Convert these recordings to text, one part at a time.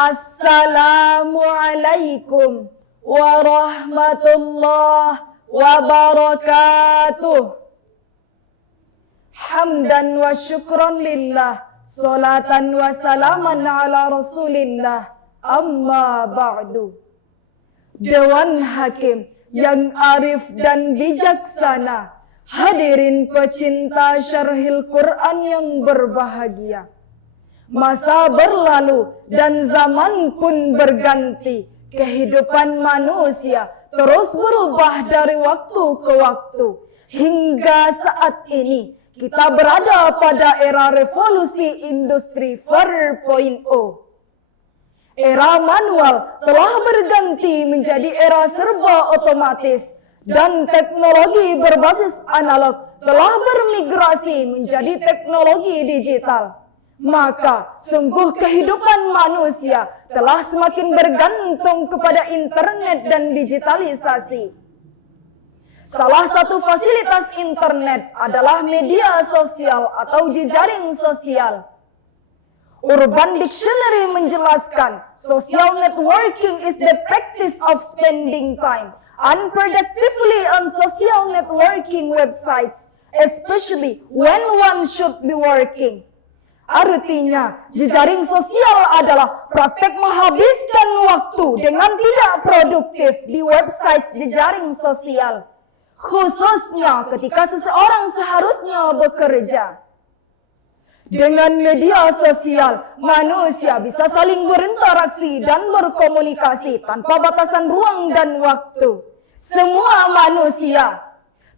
Assalamualaikum warahmatullahi wabarakatuh. Hamdan wa syukran lillah, salatan wa salaman ala rasulillah, amma ba'du. Dewan Hakim yang arif dan bijaksana, hadirin pecinta syarhil Quran yang berbahagia. Masa berlalu dan zaman pun berganti. Kehidupan manusia terus berubah dari waktu ke waktu. Hingga saat ini kita berada pada era revolusi industri 4.0. Era manual telah berganti menjadi era serba otomatis. Dan teknologi berbasis analog telah bermigrasi menjadi teknologi digital. Maka sungguh kehidupan manusia telah semakin bergantung kepada internet dan digitalisasi. Salah satu fasilitas internet adalah media sosial atau jejaring sosial. Urban Dictionary menjelaskan, social networking is the practice of spending time unproductively on social networking websites, especially when one should be working. Artinya, jejaring sosial adalah praktek menghabiskan waktu dengan tidak produktif di website jejaring sosial, khususnya ketika seseorang seharusnya bekerja. Dengan media sosial, manusia bisa saling berinteraksi dan berkomunikasi tanpa batasan ruang dan waktu. Semua manusia,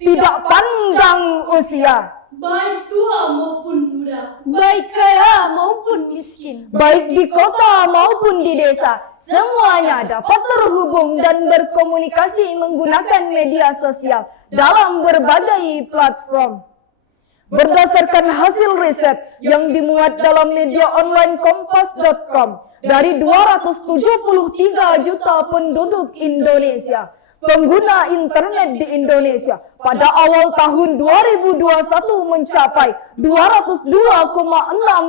tidak pandang usia, baik tua maupun muda, baik kaya maupun miskin, baik di kota maupun di desa, semuanya dapat terhubung dan berkomunikasi menggunakan media sosial dalam berbagai platform. Berdasarkan hasil riset yang dimuat dalam media online kompas.com, dari 273 juta penduduk Indonesia, pengguna internet di Indonesia pada awal tahun 2021 mencapai 202,6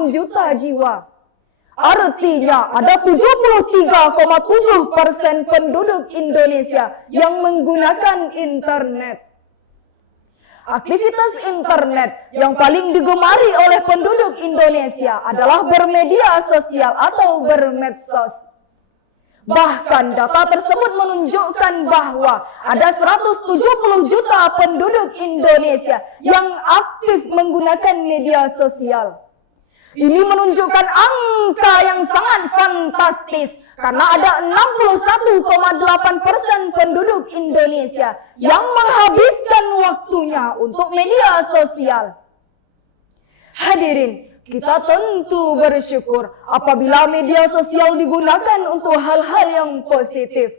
juta jiwa. Artinya ada 73,7% penduduk Indonesia yang menggunakan internet. Aktivitas internet yang paling digemari oleh penduduk Indonesia adalah bermedia sosial atau bermedsos. Bahkan data tersebut menunjukkan bahwa ada 170 juta penduduk Indonesia yang aktif menggunakan media sosial. Ini menunjukkan angka yang sangat fantastis karena ada 61,8% penduduk Indonesia yang menghabiskan waktunya untuk media sosial. Hadirin, kita tentu bersyukur apabila media sosial digunakan untuk hal-hal yang positif.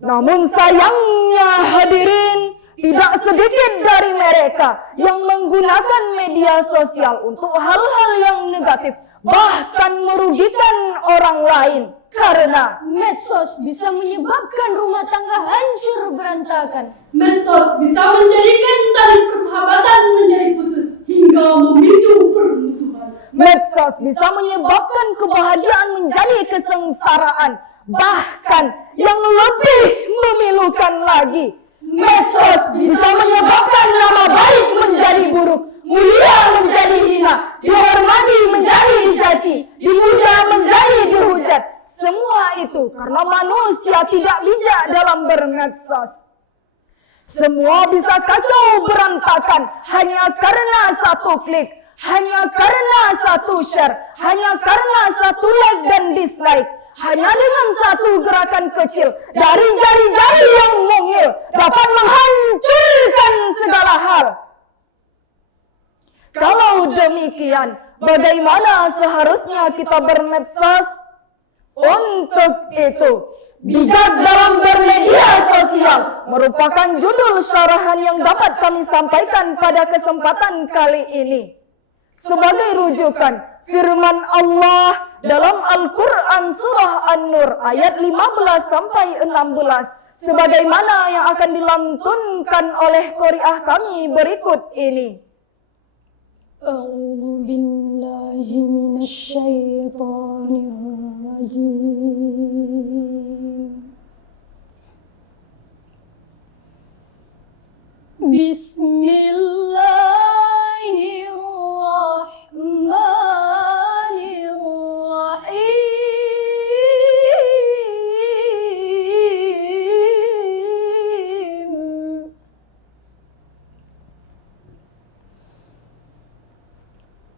Namun sayangnya hadirin, tidak sedikit dari mereka yang menggunakan media sosial untuk hal-hal yang negatif, bahkan merugikan orang lain. Karena medsos bisa menyebabkan rumah tangga hancur berantakan. Medsos bisa menjadikan tali persahabatan menjadi putus hingga memicu permusuhan. Medsos bisa menyebabkan kebahagiaan menjadi kesengsaraan, bahkan yang lebih memilukan lagi, medsos bisa menyebabkan nama baik menjadi buruk, mulia menjadi hina, dihormati menjadi dicaci, dipuja menjadi dihujat. Semua itu karena manusia tidak bijak dalam bermedsos. Semua bisa kacau berantakan hanya karena satu klik, hanya karena satu share, hanya karena satu like dan dislike. Hanya dengan satu gerakan kecil dari jari-jari yang mungil dapat menghancurkan segala hal. Kalau demikian, bagaimana seharusnya kita bermedsos? Untuk itu, bijak dalam bermedia sosial merupakan judul syarahan yang dapat kami sampaikan pada kesempatan kali ini. Sebagai rujukan, firman Allah dalam Al-Quran Surah An-Nur ayat 15-16, sebagaimana yang akan dilantunkan oleh qari'ah kami berikut ini. أعوذ بالله من الشيطان الرجيم. بسم الله الرحمن الرحيم.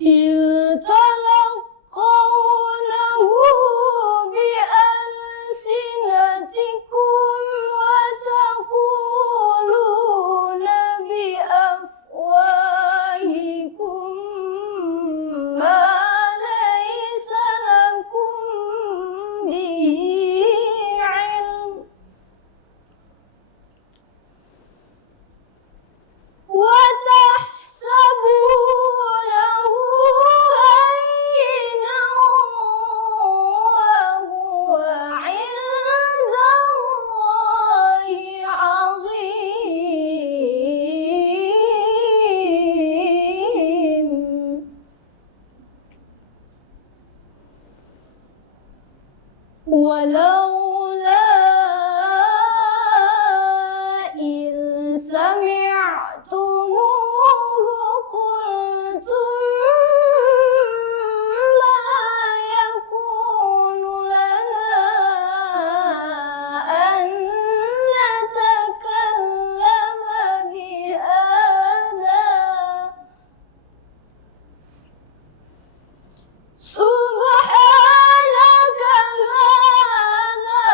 إذ تلقونه بألسنتكم وتقولون بأفواهكم ما ليس لكم به علم وتحسبونه هينا وهو عند الله عظيم. ولولا إذ سمعتموه قلتم ما يكون لنا أن نتكلم بهذا سبحانك هذا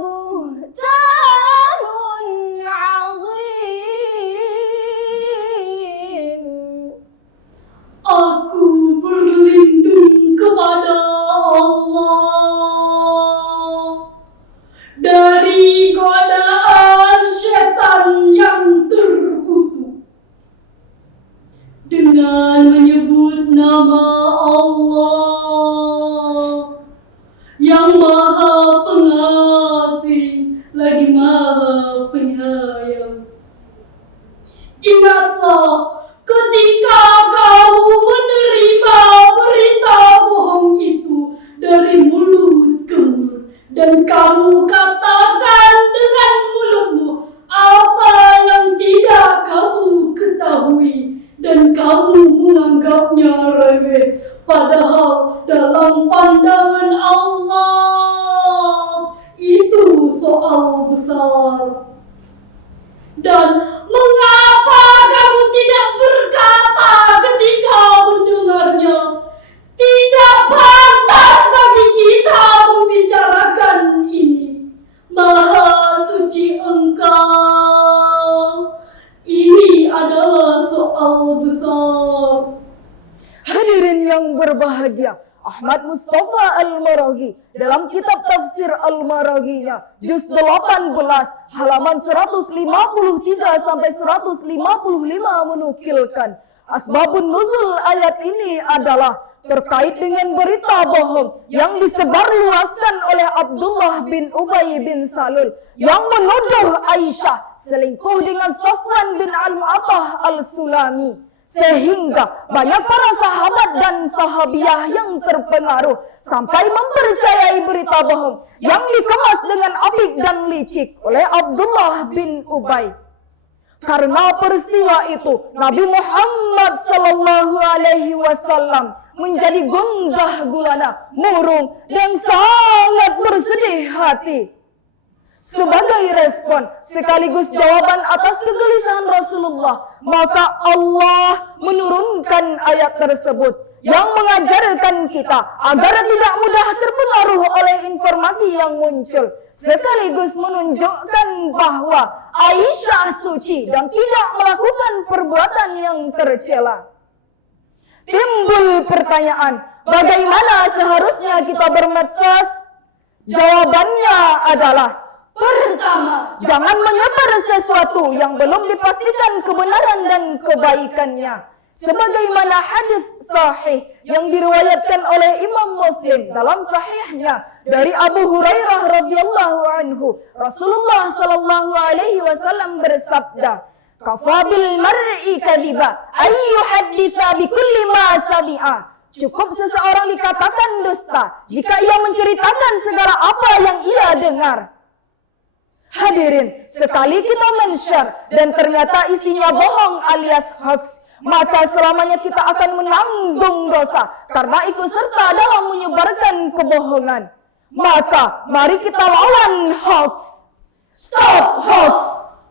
بهتان عظيم. Aku berlindung kepada Allah dari godaan setan yang terkutuk dengan menyebut nama Allah yang Maha Pengasih lagi Maha Penyayang. Ingatlah ketika kamu menerima berita bohong itu dari mulut ke mulut, dan kamu katakan dengan mulutmu apa yang tidak kamu ketahui, dan kamu menganggapnya remeh, padahal dalam pandangan Allah itu soal besar. Dan mengapa kamu tidak berkata ketika mendengarnya, tidak pantas bagi kita membicarakan ini. Maha suci Engkau. Ini adalah soal besar. Hadirin yang berbahagia, Ahmad Mustafa Al-Maraghi dalam kitab tafsir Al-Maraghinya juz 18 halaman 153 sampai 155 menukilkan asbabun nuzul ayat ini adalah terkait dengan berita bohong yang disebarluaskan oleh Abdullah bin Ubay bin Salul yang menuduh Aisyah selingkuh dengan Safwan bin Al-Mu'attah Al-Sulami. Sehingga banyak para sahabat dan sahabiah yang terpengaruh sampai mempercayai berita bohong yang dikemas dengan apik dan licik oleh Abdullah bin Ubay. Karena peristiwa itu, Nabi Muhammad sallallahu alaihi wasallam menjadi gundah gulana, murung dan sangat bersedih hati. Sebagai respon sekaligus jawaban atas kegelisahan Rasulullah, maka Allah menurunkan ayat tersebut yang mengajarkan kita agar tidak mudah terpengaruh oleh informasi yang muncul, sekaligus menunjukkan bahwa Aisyah suci dan tidak melakukan perbuatan yang tercela. Timbul pertanyaan, bagaimana seharusnya kita bermedsos? Jawabannya adalah, pertama, jangan menyebar sesuatu yang belum dipastikan kebenaran dan kebaikannya. Sebagaimana hadis sahih yang diriwayatkan oleh Imam Muslim dalam sahihnya dari Abu Hurairah radhiyallahu anhu, Rasulullah sallallahu alaihi wasallam bersabda, Kafabil mar'i kadhiba ayyuhadditha bikulli ma sami'a. Cukup seseorang dikatakan dusta jika ia menceritakan segala apa yang ia dengar. Hadirin, sekali kita men-share dan ternyata isinya bohong alias hoax, maka selamanya kita akan menanggung dosa karena ikut serta dalam menyebarkan kebohongan. Maka mari kita lawan hoax. Stop hoax!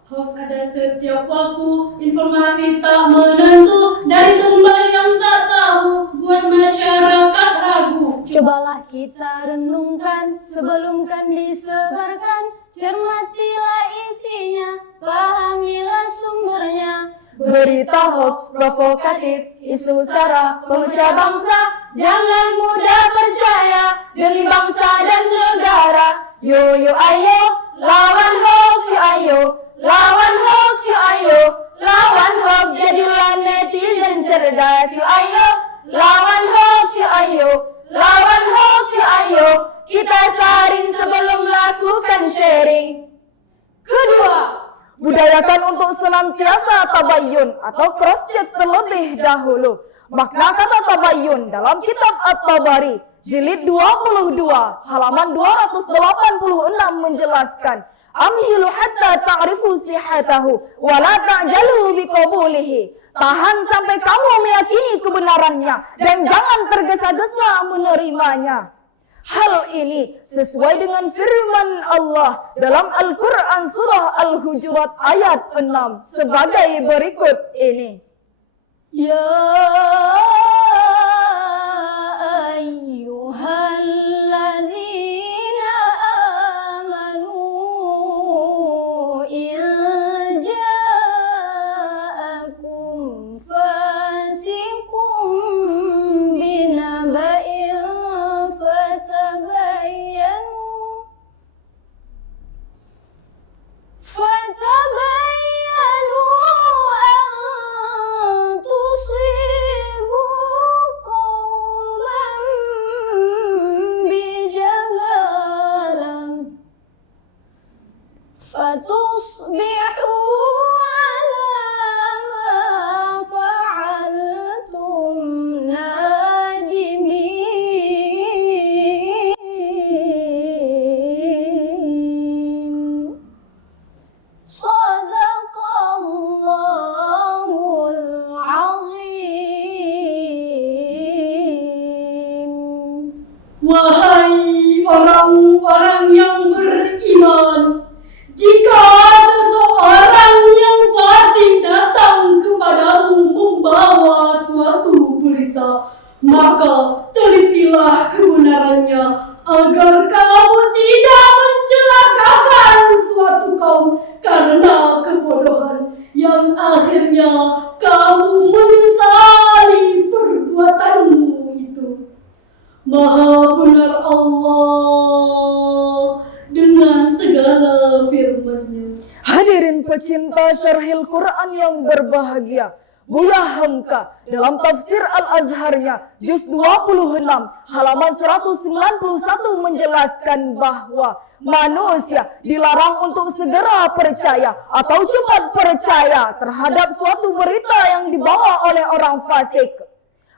Hoax ada setiap waktu, informasi tak menentu, dari sumber yang tak tahu, buat masyarakat ragu. Cobalah kita renungkan sebelum kan disebarkan. Cermatilah isinya, pahamilah sumbernya. Berita hoax provokatif, isu sara, pemecah bangsa, jangan mudah percaya demi bangsa dan negara. Yo yo ayo, lawan hoax yo ayo, lawan hoax yo ayo, lawan hoax jadilah netizen cerdas yo ayo, lawan hoax yo ayo, lawan hoax yo ayo, kita saring sebelum melakukan sharing. Kedua, budayakan untuk senantiasa tabayyun atau cross-check terlebih dahulu. Makna kata tabayyun dalam kitab At-Tabari, jilid 22, halaman 286 menjelaskan, amhilu hatta ta'rifu sihatahu, wa la ta'jalu biqabulihi. Tahan sampai kamu meyakini kebenarannya, dan jangan tergesa-gesa menerimanya. Hal ini sesuai dengan firman Allah dalam Al-Quran surah Al-Hujurat ayat 6 sebagai berikut ini. Ya ayyuhalladzina amanu in ja'akum fasiqun binaba'in fatabayyanu an tusibu qauman bijahalah fatusbihu ala ma fa'altum nadimin. Sadaqallahul azim. Wahai orang-orang yang beriman, jika seseorang yang fasik datang kepadamu membawa suatu berita, maka telitilah kebenarannya agar kamu tidak mencelakakan suatu kaum karena kebodohan yang akhirnya kamu menyesali perbuatanmu itu. Maha benar Allah dengan segala firman-Nya. Hadirin pecinta syarhil Quran yang berbahagia, Buya Hamka dalam tafsir Al-Azharnya juz 26 halaman 191 menjelaskan bahwa manusia dilarang untuk segera percaya atau cepat percaya terhadap suatu berita yang dibawa oleh orang fasik.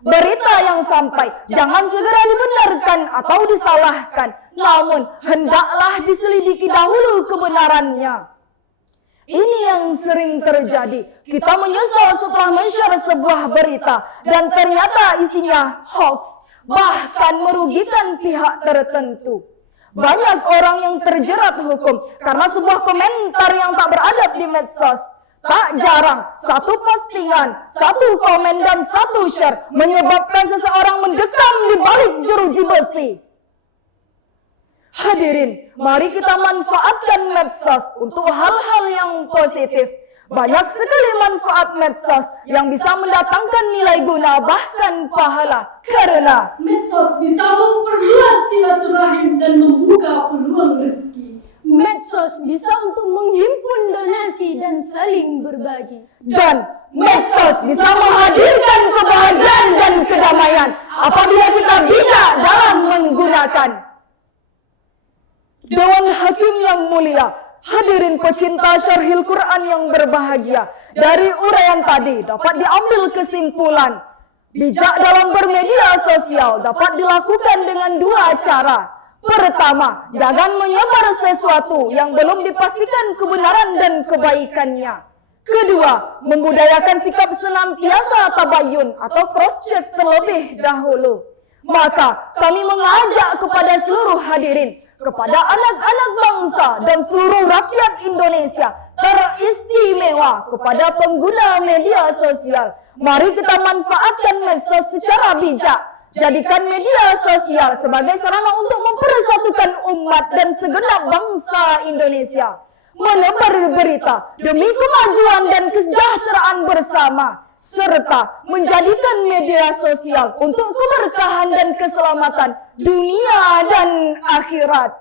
Berita yang sampai jangan segera dibenarkan atau disalahkan, namun hendaklah diselidiki dahulu kebenarannya. Ini yang sering terjadi. Kita menyesal setelah men-share sebuah berita dan ternyata isinya hoax, bahkan merugikan pihak tertentu. Banyak orang yang terjerat hukum karena sebuah komentar yang tak beradab di medsos. Tak jarang satu postingan, satu komen dan satu share menyebabkan seseorang mendekam di balik jeruji besi. Hadirin, mari kita manfaatkan medsos untuk hal-hal yang positif. Banyak sekali manfaat medsos yang bisa mendatangkan nilai guna bahkan pahala. Karena medsos bisa memperluas silaturahim dan membuka peluang rezeki. Medsos bisa untuk menghimpun donasi dan saling berbagi. Dan medsos bisa menghadirkan kebahagiaan dan kedamaian apabila kita bijak dalam menggunakan. Dewan Hakim yang mulia, hadirin pecinta syarhil Quran yang berbahagia, dari uraian tadi dapat diambil kesimpulan. Bijak dalam bermedia sosial dapat dilakukan dengan dua cara. Pertama, jangan menyebar sesuatu yang belum dipastikan kebenaran dan kebaikannya. Kedua, membudayakan sikap senantiasa tabayun atau cross-check terlebih dahulu. Maka, kami mengajak kepada seluruh hadirin, kepada anak-anak bangsa dan seluruh rakyat Indonesia, teristimewa kepada pengguna media sosial. Mari kita manfaatkan medsos secara bijak. Jadikan media sosial sebagai sarana untuk mempersatukan umat dan segenap bangsa Indonesia. Menebar berita demi kemajuan dan kesejahteraan bersama, serta menjadikan media sosial untuk keberkahan dan keselamatan dunia dan akhirat.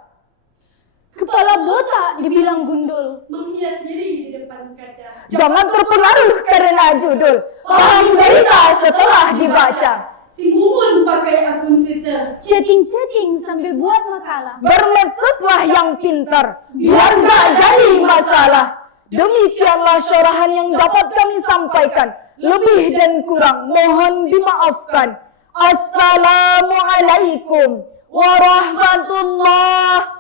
Kepala botak dibilang gundul. Menghias diri di depan kaca. Jangan terpengaruh karena judul, pahami berita setelah dibaca. Si Mumun pakai akun Twitter. Chatting-chatting sambil buat makalah. Bermedsoslah yang pintar, biar gak jadi masalah. Demikianlah syarahan yang dapat kami sampaikan. Lebih dan kurang mohon dimaafkan. Assalamualaikum warahmatullahi